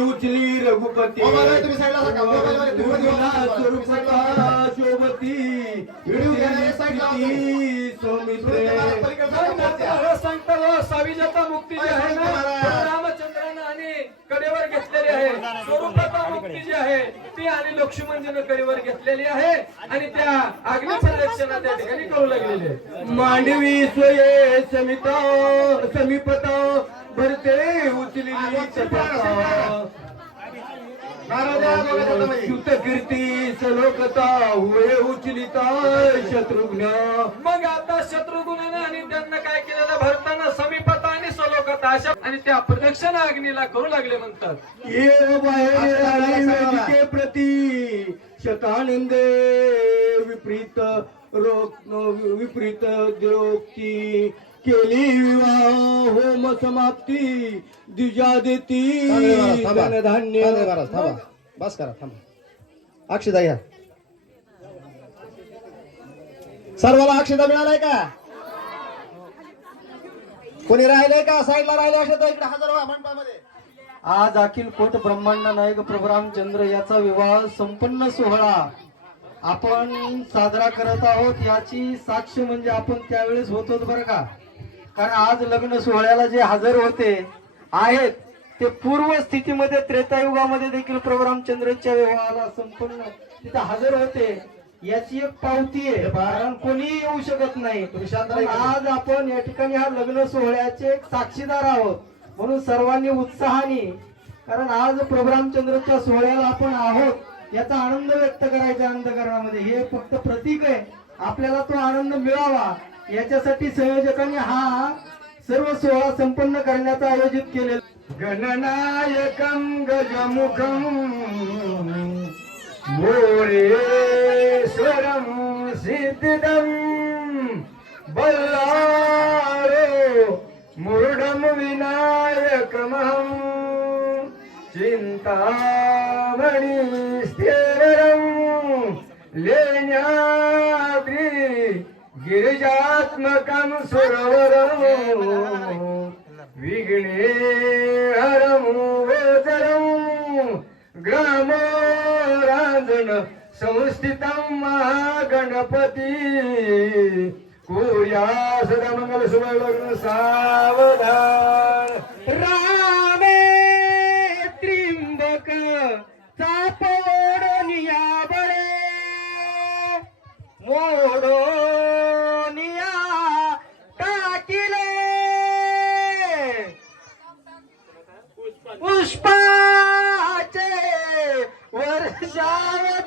उचली रघुपती. सरका. स्वरूपता शोभती. सांगता हो, साविजाता मुक्ती जी आहे ना रामचंद्रानं आणि कडेवर घेतलेली आहे. स्वरूपाता मुक्ती जी आहे ती आणि लक्ष्मणजीनं कडेवर घेतलेली आहे आणि त्या अग्नीचं रक्षण त्या ठिकाणी करू लागलेले आहे. मांडवी स्वये समिता समीपता भरते उचली च्युत कीर्ती सलोकता हुए उचलिता शत्रुघ्न. मग आता शत्रुघ्नानं आणि त्यांना काय केलेलं? भरताना समीपता आणि सलोकता अशा आणि त्या प्रदक्षिणा अग्नीला करू लागले म्हणतात. ये बाहेर प्रती शतानंदे. विपरीत रोग विपरीत द्योक्ती केली विवाह होम समाप्ती द्विजा देती. धनधान्य बस करा थांबा. अक्षदा घ्या. सर्वाला अक्षदा मिळालाय का? कोणी राहिलंय का? साईडला राहिले अक्षदा इकडे हजर मंडपामध्ये. आज अखिल कोट ब्रह्मांड नायक प्रभू रामचंद्र याचा विवाह संपन्न सोहळा. आपण साजरा करत आहोत याची साक्ष म्हणजे आपण त्यावेळेस होतो बरं का? कारण आज लग्न सोहळ्याला जे हजर होते आहेत ते पूर्व स्थितीमध्ये त्रेतायुगामध्ये देखील प्रभू रामचंद्रच्या विवाहाला संपूर्ण तिथे हजर होते. याची एक पावती आहे. कारण कोणी येऊ शकत नाही. आज आपण या ठिकाणी हा लग्न सोहळ्याचे एक साक्षीदार आहोत. म्हणून सर्वांनी उत्साहाने कारण आज प्रभू रामचंद्रच्या सोहळ्याला आपण आहोत. याचा आनंद व्यक्त करायचा अंधकरणामध्ये हे फक्त प्रतीक आहे. आपल्याला तो आनंद मिळावा. याच्यासाठी संयोजकांनी हा सर्व सोहळा संपन्न करण्याचा आयोजित केलेला. गणनायकम गजमुखम मोरेश्वरं सिद्धम बल्लारो मह चिंता चिन्तामणि स्थिरं लेण्याद्रि गिरिजात्मकं सुरवरम् विघ्ने हरं गोचरं ग्राम रांजण संस्थितं महागणपती. कुर्या सदा मंगल शुभ लग्न सावधान. रामे त्रिंबक चाप ओढोनिया बळे मोडोनिया टाकिले. पुष्पाचे वर्षावत